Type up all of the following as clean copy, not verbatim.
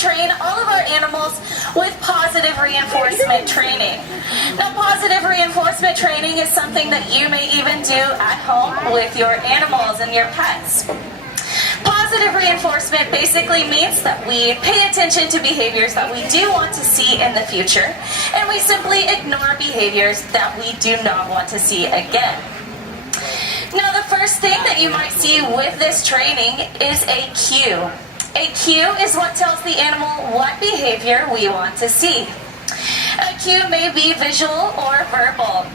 train all of our animals with positive reinforcement training. Now, positive reinforcement training is something that you may even do at home with your animals and your pets. Positive reinforcement basically means that we pay attention to behaviors that we do want to see in the future, and we simply ignore behaviors that we do not want to see again. Now, the first thing that you might see with this training is a cue. A cue is what tells the animal what behavior we want to see. A cue may be visual or verbal.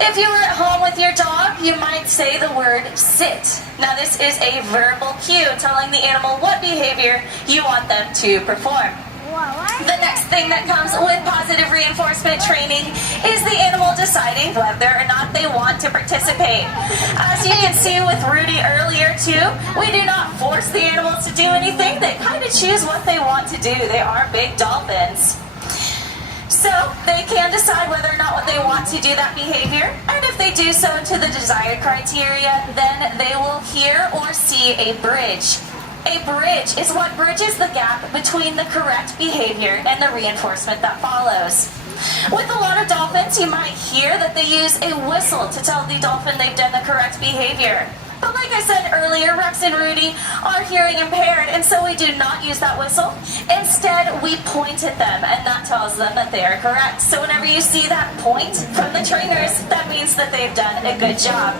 If you were at home with your dog, you might say the word sit. Now, this is a verbal cue telling the animal what behavior you want them to perform. The next thing that comes with positive reinforcement training is the animal deciding whether or not they want to participate. As you can see with Rudy earlier too, we do not force the animals to do anything. They kind of choose what they want to do. They are big dolphins. So they can decide whether or not they want to do that behavior, and if they do so to the desired criteria, then they will hear or see a bridge. A bridge is what bridges the gap between the correct behavior and the reinforcement that follows. With a lot of dolphins, you might hear that they use a whistle to tell the dolphin they've done the correct behavior. But like I said earlier, Rex and Rudy are hearing impaired, and so we do not use that whistle. Instead, we point at them, and that tells them that they are correct. So whenever you see that point from the trainers, that means that they've done a good job.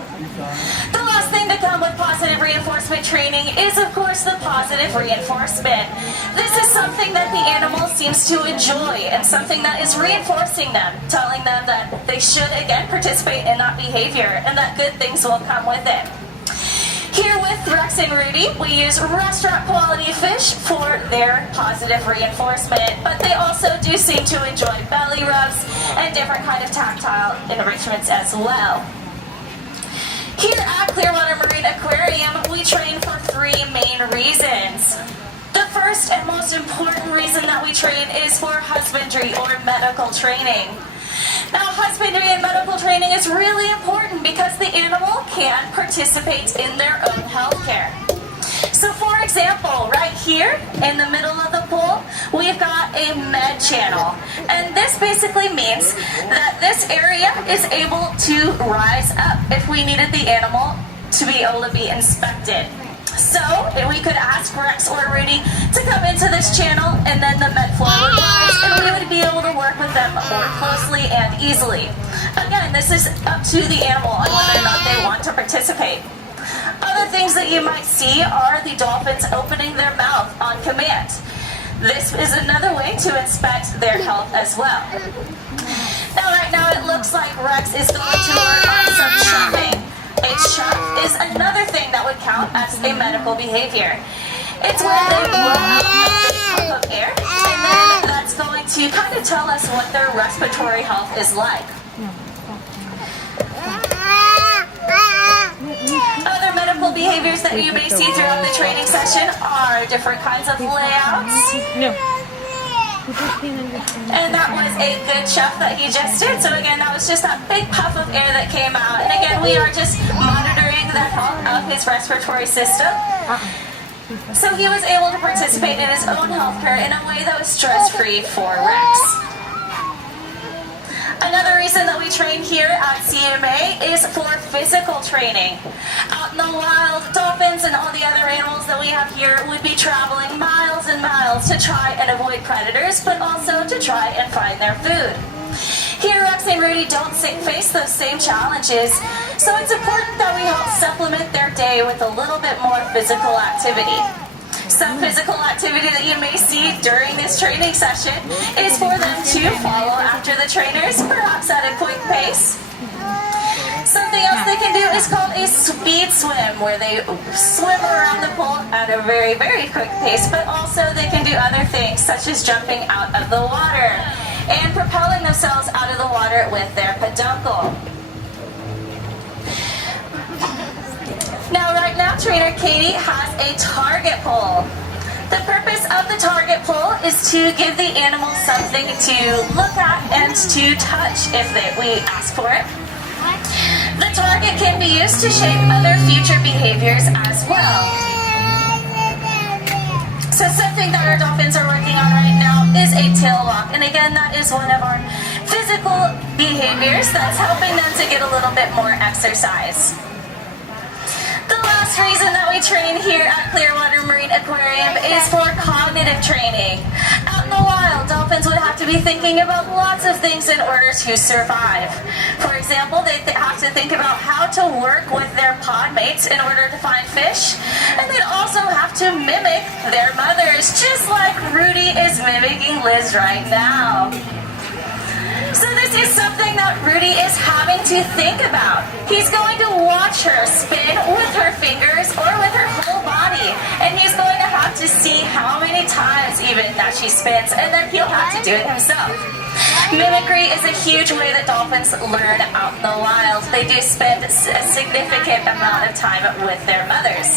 The last thing to come with positive reinforcement training is, of course, the positive reinforcement. This is something that the animal seems to enjoy, and something that is reinforcing them, telling them that they should, again, participate in that behavior, and that good things will come with it. Here with Rex and Rudy, we use restaurant quality fish for their positive reinforcement, but they also do seem to enjoy belly rubs and different kind of tactile enrichments as well. Here at Clearwater Marine Aquarium, we train for three main reasons. The first and most important reason that we train is for husbandry or medical training. Now, husbandry and medical training is really important because the animal can participate in their own health care. So, for example, right here in the middle of the pool, we've got a med channel. And this basically means that this area is able to rise up if we needed the animal to be able to be inspected. So, we could ask Rex or Rudy to come into this channel, and then the med floor would rise, and we would be able to work with them more closely and easily. Again, this is up to the animal on whether or not they want to participate. Other things that you might see are the dolphins opening their mouth on command. This is another way to inspect their health as well. Now, right now, it looks like Rex is going to work on some chuffing. A chuff is another thing that would count as a medical behavior. It's where they blow out a big puff of air, and then that's going to kind of tell us what their respiratory health is like. Other medical behaviors that you may see throughout the training session are different kinds of layouts. And that was a good chuff that he just did. So again, that was just that big puff of air that came out. And again, we are just monitoring the health of his respiratory system. So he was able to participate in his own healthcare in a way that was stress-free for Rex. Another reason that we train here at CMA is for physical training. Out in the wild, dolphins and all the other animals that we have here would be traveling miles and miles to try and avoid predators, but also to try and find their food. Here, Rex and Rudy don't face those same challenges, so it's important that we help supplement their day with a little bit more physical activity. Some physical activity that you may see during this training session is for them to follow after the trainers, perhaps at a quick pace. Something else they can do is called a speed swim, where they swim around the pool at a very, very quick pace, but also they can do other things such as jumping out of the water and propelling themselves out of the water with their peduncle. Now, right now, Trainer Katie has a target pull. The purpose of the target pull is to give the animal something to look at and to touch if we ask for it. The target can be used to shape other future behaviors as well. So something that our dolphins are working on right now is a tail walk. And again, that is one of our physical behaviors that's helping them to get a little bit more exercise. The last reason that we train here at Clearwater Marine Aquarium is for cognitive training. Out in the wild, dolphins would have to be thinking about lots of things in order to survive. For example, they have to think about how to work with their pod mates in order to find fish, and they'd also have to mimic their mothers, just like Rudy is mimicking Liz right now. So this is something that Rudy is having to think about. He's going to watch her spin with her fingers or with her whole body, and he's going to have to see how many times even that she spins, and then he'll have to do it himself. Mimicry is a huge way that dolphins learn out in the wild. They do spend a significant amount of time with their mothers.